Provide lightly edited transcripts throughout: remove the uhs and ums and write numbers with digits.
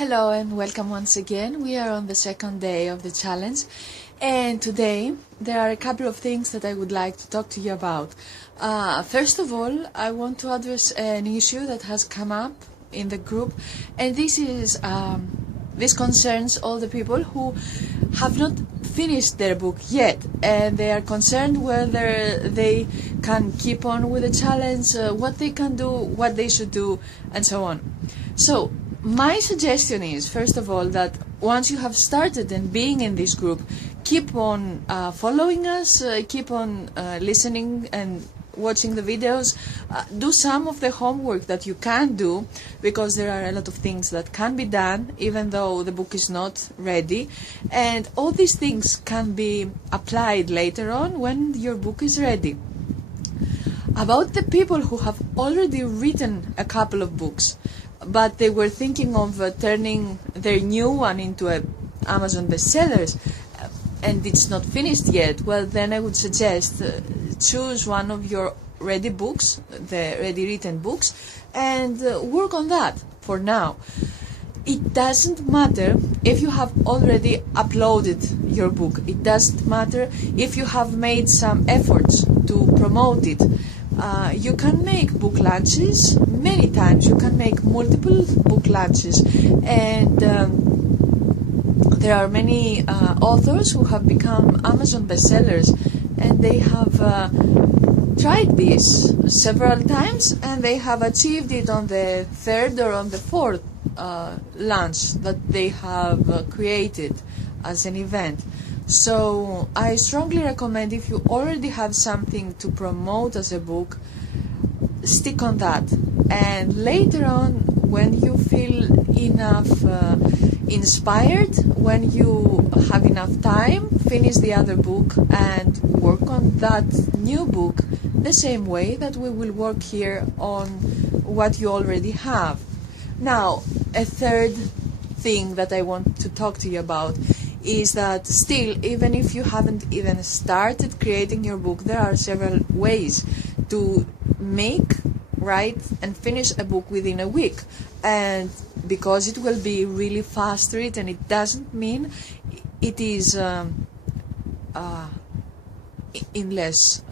Hello and welcome once again. We are on the second day of the challenge, and today there are a couple of things that I would like to talk to you about. First of all, I want to address an issue that has come up in the group, and this concerns all the people who have not finished their book yet, and they are concerned whether they can keep on with the challenge, what they can do, what they should do, and so on. So my suggestion is, first of all, that once you have started and being in this group, keep on following us, keep on listening and watching the videos, do some of the homework that you can do, because there are a lot of things that can be done even though the book is not ready, and all these things can be applied later on when your book is ready. About the people who have already written a couple of books, but they were thinking of turning their new one into a Amazon bestsellers, and it's not finished yet, well, then I would suggest choose one of your ready books, the ready written books, and work on that for now. It doesn't matter if you have already uploaded your book. It doesn't matter if you have made some efforts to promote it. You can make book launches many times. You can make multiple book launches, and there are many authors who have become Amazon bestsellers, and they have tried this several times, and they have achieved it on the third or on the fourth launch that they have created as an event. So I strongly recommend, if you already have something to promote as a book, stick on that, and later on, when you feel enough inspired, when you have enough time, finish the other book and work on that new book the same way that we will work here on what you already have. Now, a third thing that I want to talk to you about is that still, even if you haven't even started creating your book, there are several ways to make, write and finish a book within a week. And because it will be really fast written, it doesn't mean it is in less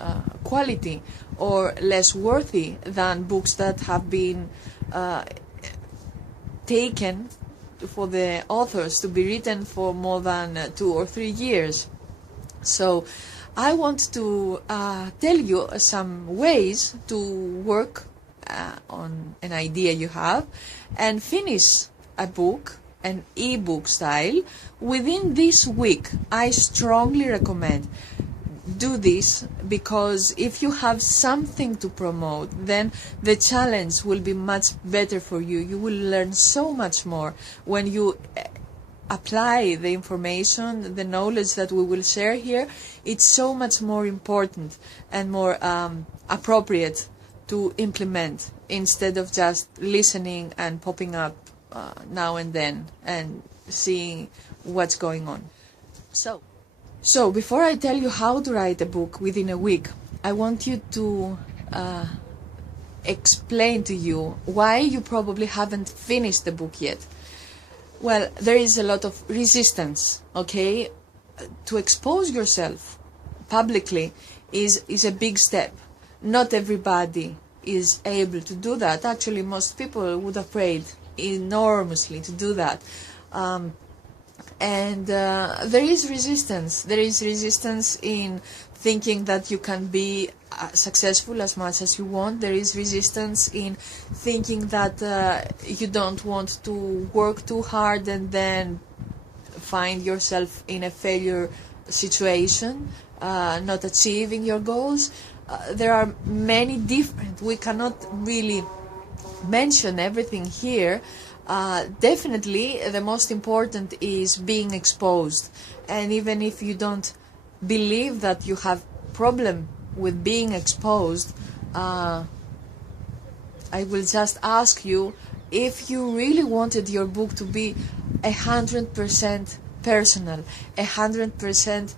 quality or less worthy than books that have been taken for the authors to be written for more than 2 or 3 years. So I want to tell you some ways to work on an idea you have and finish a book, an ebook style, within this week. I strongly recommend do this, because if you have something to promote, then the challenge will be much better for you. You will learn so much more when you apply the information, the knowledge that we will share here. It's so much more important and more appropriate to implement, instead of just listening and popping up now and then and seeing what's going on. So before I tell you how to write a book within a week, I want you to explain to you why you probably haven't finished the book yet. Well, there is a lot of resistance, okay? To expose yourself publicly is a big step. Not everybody is able to do that. Actually, most people would afraid enormously to do that. And there is resistance. There is resistance in thinking that you can be successful as much as you want. There is resistance in thinking that you don't want to work too hard and then find yourself in a failure situation, not achieving your goals. There are many different, we cannot really mention everything here. Definitely the most important is being exposed, and even if you don't believe that you have problem with being exposed, I will just ask you, if you really wanted your book to be 100% personal, 100%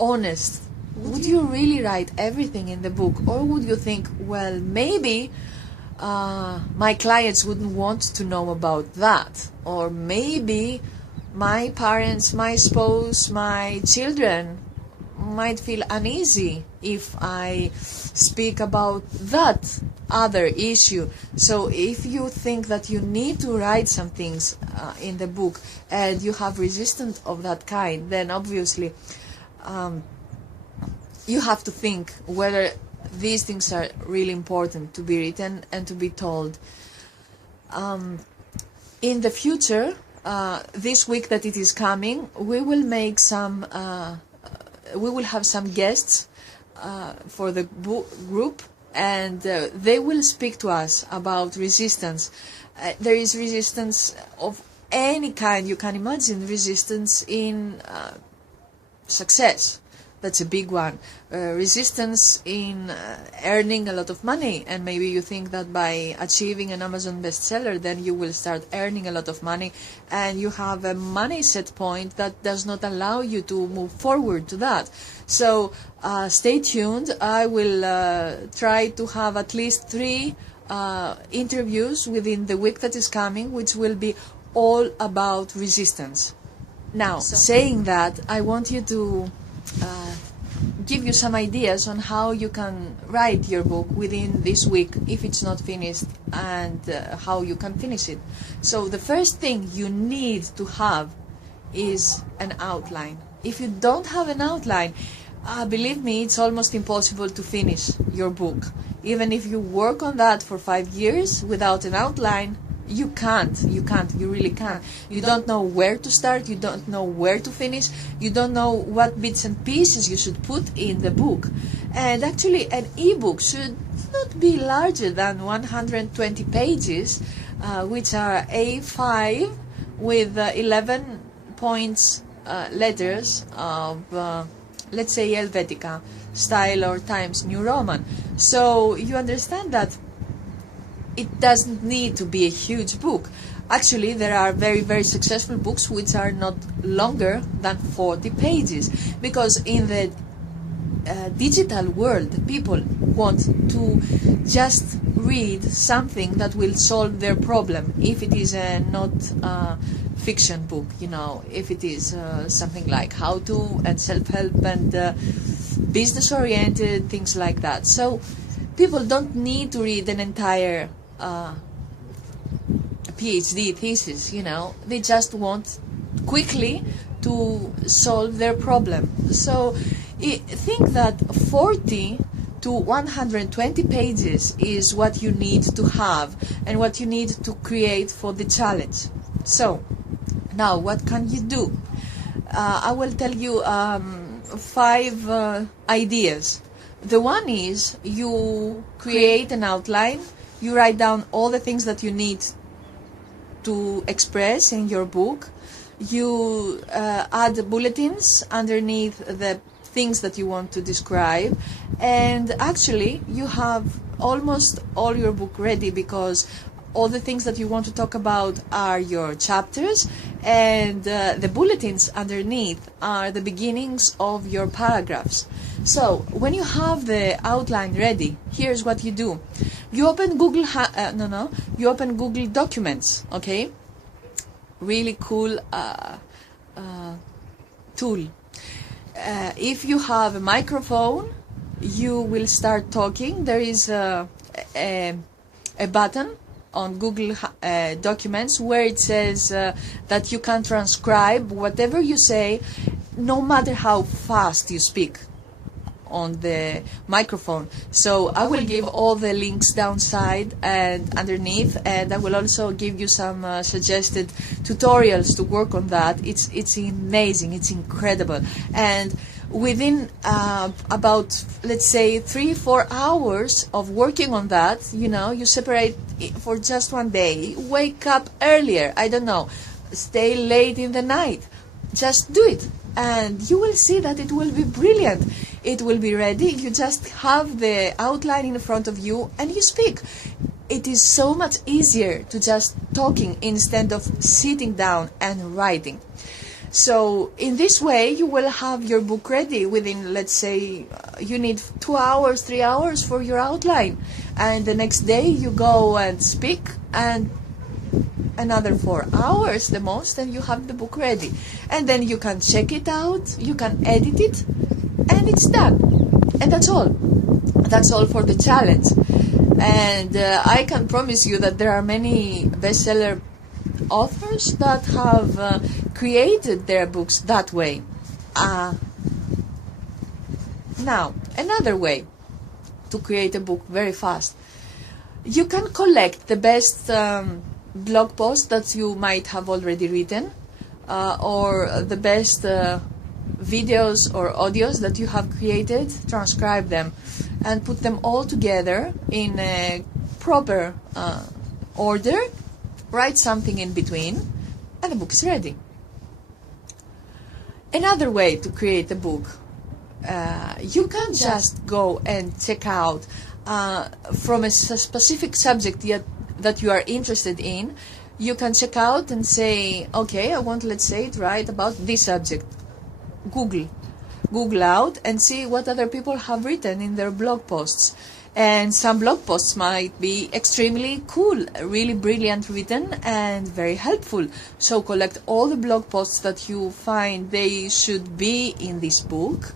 honest, would you really write everything in the book, or would you think, well, maybe my clients wouldn't want to know about that, or maybe my parents, my spouse, my children might feel uneasy if I speak about that other issue. So if you think that you need to write some things in the book and you have resistance of that kind, then obviously you have to think whether these things are really important to be written and to be told. In the future, this week that it is coming, we will make some we will have some guests for the group, and they will speak to us about resistance. There is resistance of any kind you can imagine. Resistance in success, that's a big one. Resistance in earning a lot of money, and maybe you think that by achieving an Amazon bestseller then you will start earning a lot of money, and you have a money set point that does not allow you to move forward to that. So stay tuned. I will try to have at least 3 interviews within the week that is coming, which will be all about resistance. Now, saying that, I want you to give you some ideas on how you can write your book within this week if it's not finished, and how you can finish it. So the first thing you need to have is an outline. If you don't have an outline, believe me, it's almost impossible to finish your book. Even if you work on that for 5 years without an outline, you really can't. You don't know where to start, you don't know where to finish, you don't know what bits and pieces you should put in the book. And actually an ebook should not be larger than 120 pages, which are A5 with 11 points letters of, let's say, Helvetica style or Times New Roman. So you understand that it doesn't need to be a huge book. Actually, there are very, very successful books which are not longer than 40 pages, because in the digital world, people want to just read something that will solve their problem. If it is not fiction book, you know, if it is something like how-to and self-help and business-oriented, things like that. So people don't need to read an entire PhD thesis, you know. They just want quickly to solve their problem. So think that 40 to 120 pages is what you need to have and what you need to create for the challenge. So now what can you do? I will tell you 5 ideas. The one is you create an outline. You write down all the things that you need to express in your book. You add bulletins underneath the things that you want to describe, and actually you have almost all your book ready, because all the things that you want to talk about are your chapters, and the bulletins underneath are the beginnings of your paragraphs. So when you have the outline ready, here's what you do. You open Google you open Google Documents, okay? Really cool tool. If you have a microphone, you will start talking. There is a button on Google Documents where it says that you can transcribe whatever you say, no matter how fast you speak on the microphone. So I will give all the links downside and underneath, and I will also give you some suggested tutorials to work on that. It's amazing, it's incredible, and within about, let's say, 3-4 hours of working on that, you know, you separate it for just one day. Wake up earlier, I don't know, stay late in the night, just do it, and you will see that it will be brilliant. It will be ready. You just have the outline in front of you and you speak. It is so much easier to just talking instead of sitting down and writing. So in this way, you will have your book ready within, let's say, you need 2 hours, 3 hours for your outline. And the next day you go and speak, and another 4 hours the most, and you have the book ready. And then you can check it out, you can edit it, and it's done. And that's all. That's all for the challenge. And I can promise you that there are many bestseller authors that have created their books that way. Now, another way to create a book very fast. You can collect the best blog posts that you might have already written, or the best videos or audios that you have created, transcribe them, and put them all together in a proper order, write something in between, and the book is ready. Another way to create a book, you can just go and check out from a specific subject that you are interested in. You can check out and say, okay, I want, let's say, to write about this subject. Google out and see what other people have written in their blog posts. And some blog posts might be extremely cool, really brilliant written and very helpful. So collect all the blog posts that you find they should be in this book.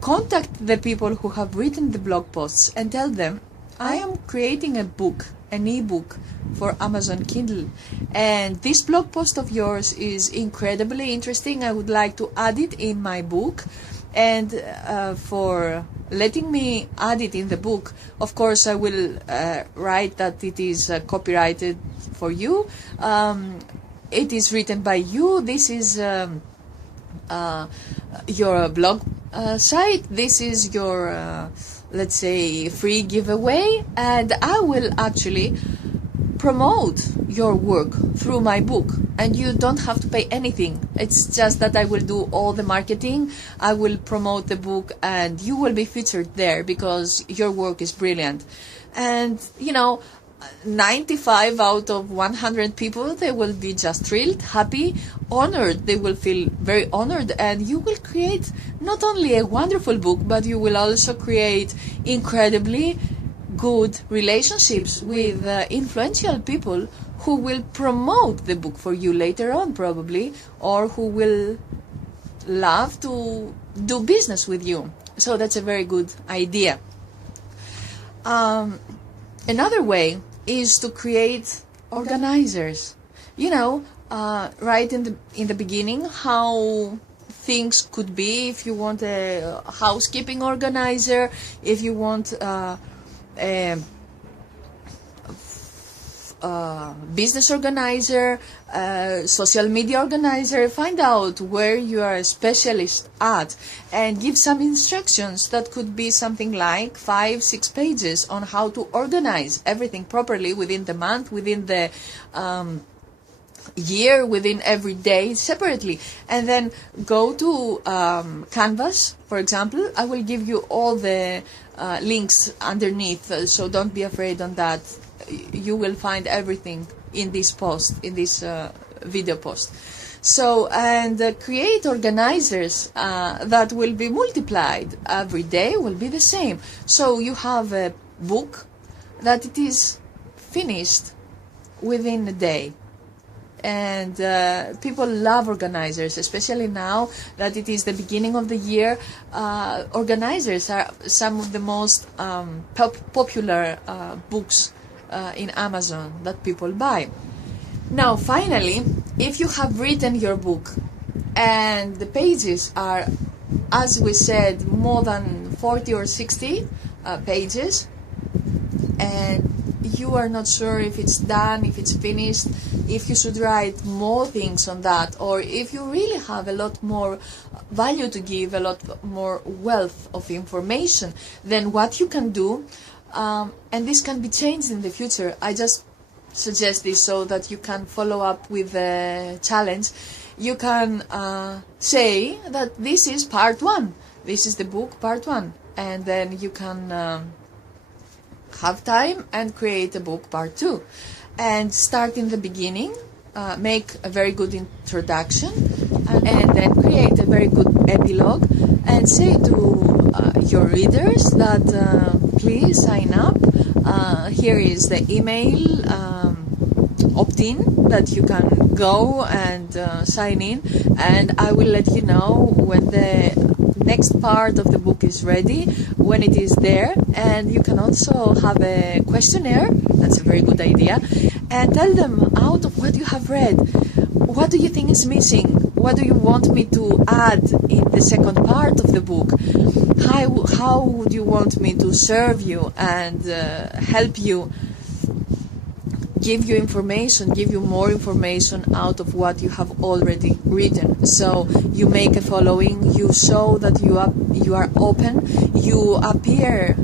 Contact the people who have written the blog posts and tell them, I am creating a book, an ebook for Amazon Kindle, and this blog post of yours is incredibly interesting. I would like to add it in my book, and for letting me add it in the book, of course I will write that it is copyrighted for you. It is written by you. This is your blog site. This is your let's say free giveaway, and I will actually promote your work through my book, and you don't have to pay anything. It's just that I will do all the marketing, I will promote the book, and you will be featured there because your work is brilliant. And 95 out of 100 people, they will be just thrilled, happy, honored. They will feel very honored, and you will create not only a wonderful book, but you will also create incredibly good relationships with influential people who will promote the book for you later on, probably, or who will love to do business with you. So that's a very good idea. Another way is to create organizers. Right in the beginning, how things could be. If you want a housekeeping organizer, if you want a business organizer, social media organizer, find out where you are a specialist at and give some instructions. That could be something like 5-6 pages on how to organize everything properly within the month, within the year, within every day separately. And then go to Canvas, for example. I will give you all the links underneath, so don't be afraid on that. You will find everything in this post, in this video post. So, and create organizers that will be multiplied. Every day will be the same. So you have a book that it is finished within a day. And people love organizers, especially now that it is the beginning of the year. Organizers are some of the most popular books in Amazon that people buy. Now, finally, if you have written your book and the pages are, as we said, more than 40 or 60 pages, and you are not sure if it's done, if it's finished, if you should write more things on that, or if you really have a lot more value to give, a lot more wealth of information, then what you can do, and this can be changed in the future, I just suggest this so that you can follow up with the challenge. You can say that this is part 1, this is the book part 1, and then you can have time and create a book part 2, and start in the beginning, make a very good introduction, and then create a very good epilogue and say to your readers that please sign up. Here is the email opt-in that you can go and sign in, and I will let you know when the next part of the book is ready, when it is there. And you can also have a questionnaire. That's a very good idea. And tell them, out of what you have read, what do you think is missing? What do you want me to add in the second part of the book? How would you want me to serve you and help you, give you information, give you more information out of what you have already written? So you make a following, you show that you are open, you appear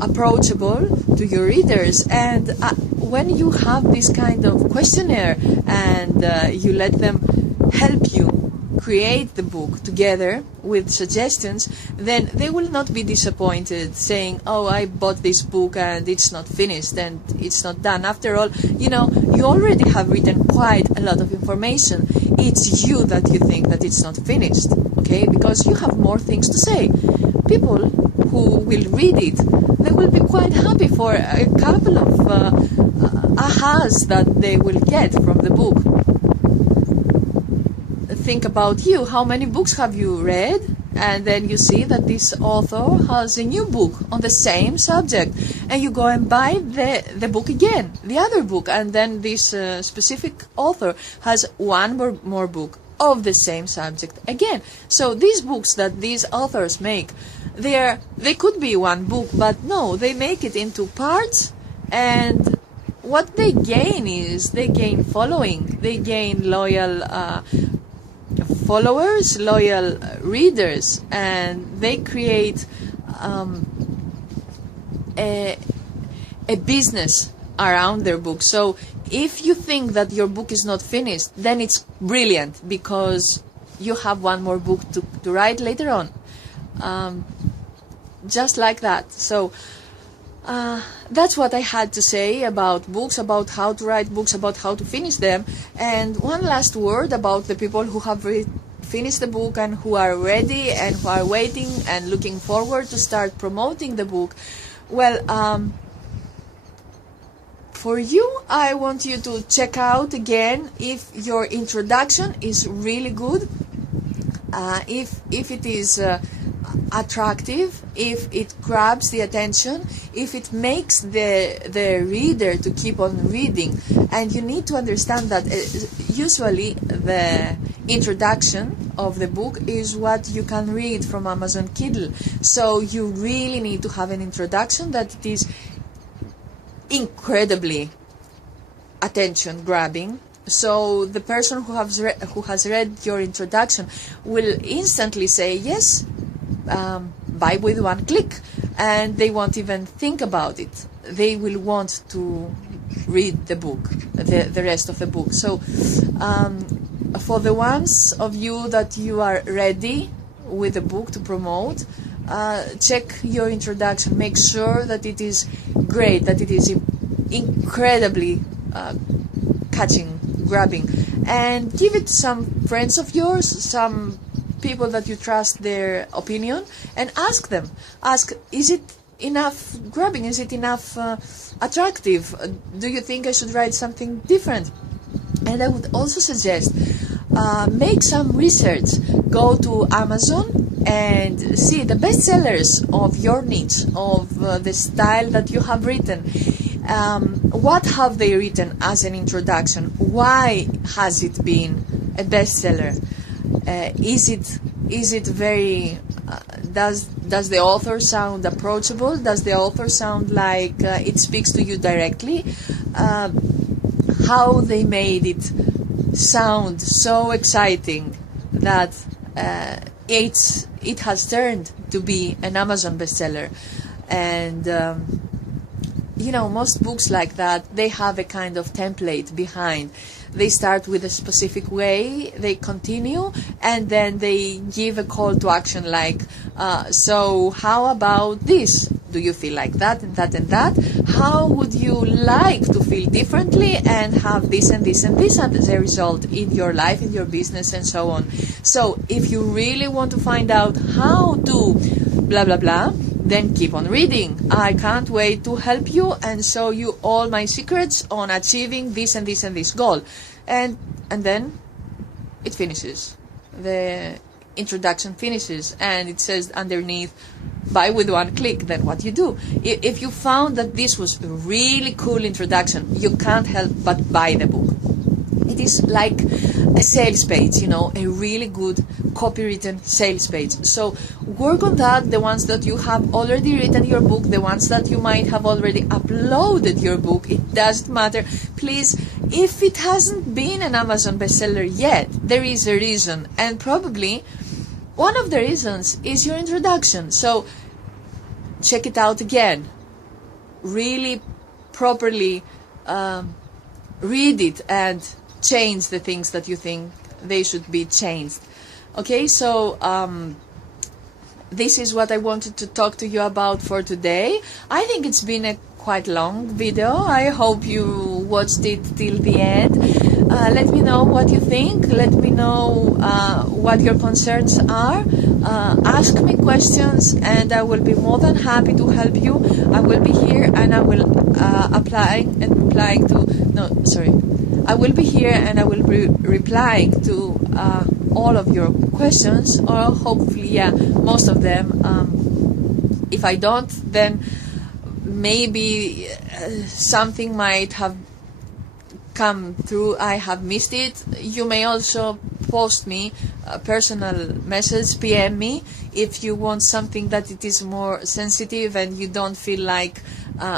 approachable to your readers. And when you have this kind of questionnaire and you let them help you create the book together with suggestions, then they will not be disappointed saying, oh, I bought this book and it's not finished and it's not done. After all, you already have written quite a lot of information. It's you that you think that it's not finished, okay? Because you have more things to say. People who will read it, they will be quite happy for a couple of ahas that they will get from the book. Think about you. How many books have you read? And then you see that this author has a new book on the same subject, and you go and buy the book again, the other book, and then this specific author has one more book of the same subject again. So these books that these authors make, they could be one book, but no, they make it into parts, and what they gain is they gain following, they gain loyal followers, loyal readers, and they create a business around their book. So if you think that your book is not finished, then it's brilliant because you have one more book to write later on, just like that. So that's what I had to say about books, about how to write books, about how to finish them. And one last word about the people who have finished the book and who are ready and who are waiting and looking forward to start promoting the book. Well, for you, I want you to check out again if your introduction is really good, if it is attractive, if it grabs the attention, if it makes the reader to keep on reading. And you need to understand that usually the introduction of the book is what you can read from Amazon Kindle. So you really need to have an introduction that it is incredibly attention grabbing. So the person who has read your introduction will instantly say yes, buy with one click, and they won't even think about it. They will want to read the book, the rest of the book. So for the ones of you that you are ready with the book to promote, check your introduction. Make sure that it is great, that it is incredibly catching, grabbing, and give it to some friends of yours, some people that you trust their opinion, and ask them. Ask, is it enough grabbing? Is it enough attractive? Do you think I should write something different? And I would also suggest make some research. Go to Amazon and see the bestsellers of your niche, of the style that you have written. What have they written as an introduction? Why has it been a bestseller? Is it very does the author sound approachable? Does the author sound like it speaks to you directly? How they made it sound so exciting that it has turned to be an Amazon bestseller. And most books like that, they have a kind of template behind. They start with a specific way, they continue, and then they give a call to action like, so how about this? Do you feel like that and that and that? How would you like to feel differently and have this and this and this as a result in your life, in your business, and so on? So if you really want to find out how to blah blah blah, then keep on reading. I can't wait to help you and show you all my secrets on achieving this and this and this goal. And then it finishes. The introduction finishes and it says underneath, buy with one click. Then what you do? If you found that this was a really cool introduction, you can't help but buy the book. It is like a sales page, a really good copywritten sales page. So work on that, the ones that you have already written your book, the ones that you might have already uploaded your book, it doesn't matter. Please, if it hasn't been an Amazon bestseller yet, there is a reason, and probably one of the reasons is your introduction. So check it out again. Really properly read it and change the things that you think they should be changed. Okay, so this is what I wanted to talk to you about for today. I think it's been a quite long video. I hope you watched it till the end. Let me know what you think. Let me know what your concerns are. Ask me questions and I will be more than happy to help you. I will be here and I will I will be here and I will be replying to all of your questions, or hopefully, most of them. If I don't, then maybe something might have come through, I have missed it. You may also post me a personal message, PM me, if you want something that it is more sensitive and you don't feel like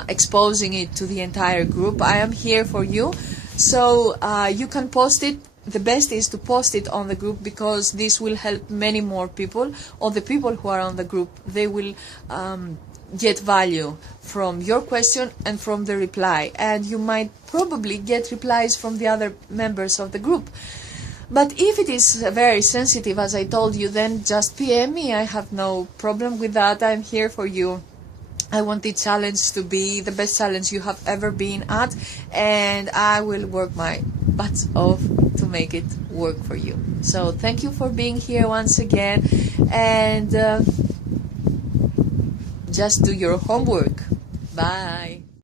exposing it to the entire group. I am here for you. So you can post it. The best is to post it on the group, because this will help many more people, or the people who are on the group. They will get value from your question and from the reply, and you might probably get replies from the other members of the group. But if it is very sensitive, as I told you, then just PM me. I have no problem with that. I'm here for you. I want the challenge to be the best challenge you have ever been at, and I will work my butt off to make it work for you. So thank you for being here once again, and just do your homework. Bye.